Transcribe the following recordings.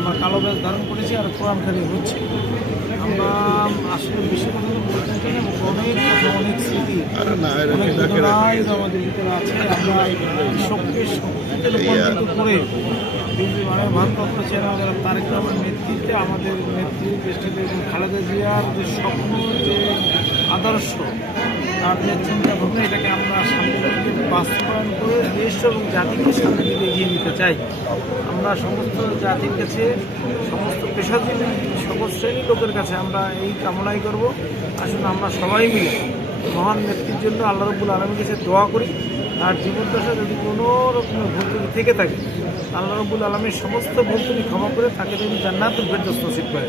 আমরা কালো ব্যাস ধারণ করেছি আর কোরআন খালি হচ্ছে। আমরা আসলে বেশি অনেক অনেক স্মৃতি অনেক আমাদের ভিতরে আছে। আমরা শক্তির রূপান্তরিত করে কিন্তু মানে ভারপ্রাপ্ত চেয়ারম্যান যারা তারেক রহমান নেতৃত্বে আমাদের নেত্রী দেশটিতে খালেদা জিয়ার যে স্বপ্ন যে আদর্শ। তার যে চিন্তা ভাবনা, এটাকে আমরা সামনে বাস্তবায়ন করে দেশ এবং জাতিকে সামনে দিকে এগিয়ে নিতে চাই। আমরা সমস্ত জাতির কাছে, সমস্ত পেশাজীবী সকল শ্রেণির লোকের কাছে আমরা এই কামনাই করব। আসলে আমরা সবাই মিলে মহান নেত্রীর জন্য আল্লাহ রব্বুল আলমীর কাছে দোয়া করি। আর জীবদ্দশা যদি কোনো রকমের ভুল থেকে থাকে, আল্লাহ রব্বুল আলমীর সমস্ত ভুল ক্ষমা করে তাকে যদি জান্নাতুল ফেরদৌস নসিব করে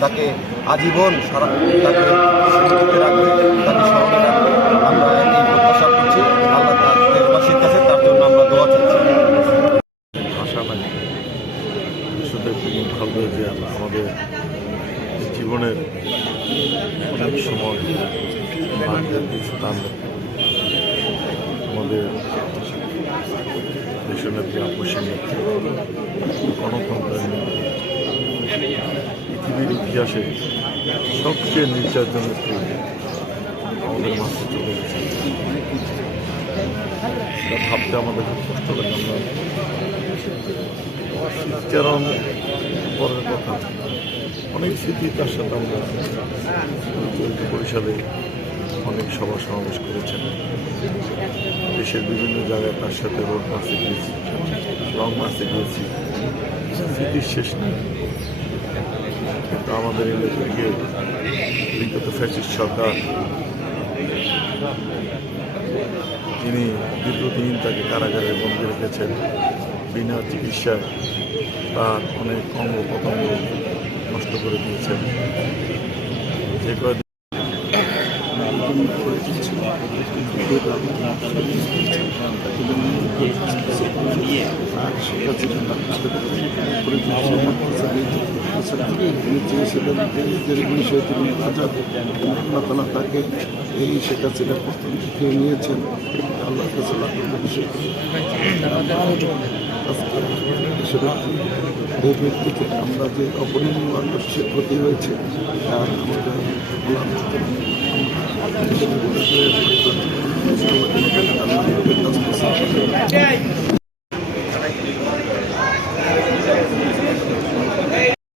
তাকে আজীবন সারা তাকে স্মৃতিতে রাখবে, তাকে স্মরণে রাখবে। আমরা এই প্রত্যাশা করছি আল্লাহ তার দেশবাসীর কাছে, তার জন্য আমরা দোয়া চাচ্ছি। আশা নাই শুধু যে আমাদের জীবনের অনেক সময় আমাদের গণতন্ত্রের ইতিহাসে সবচেয়ে নির্যাতন নেত্রী আমাদের চলে গেছে ভাবতে আমাদের কষ্ট লাগে আমরা পরের কথা অনেক স্মৃতি তার সাথে আমরা পরিষদে অনেক সভা সমাবেশ করেছেন দেশের বিভিন্ন জায়গায় তার সাথে রোড মার্চে গিয়েছি লং মার্চে গিয়েছি স্মৃতির শেষ নেই। কিন্তু আমাদের এলাকায় গিয়ে বিগত ফ্যাসিস্ট সরকার, যিনি দীর্ঘদিন তাকে কারাগারে বন্দী রেখেছেন, বিনা চিকিৎসায় তার অনেক অঙ্গ প্রত্যঙ্গ নষ্ট করে দিয়েছেন। যে আজাদ আল্লাহ তাকে এই শেখ হাসিনা প্রস্তুত নিয়েছেন। আল্লাহ কাছে এই আমরা যে অপরিণীয় মানুষের ক্ষতি হয়েছে তা আমাদের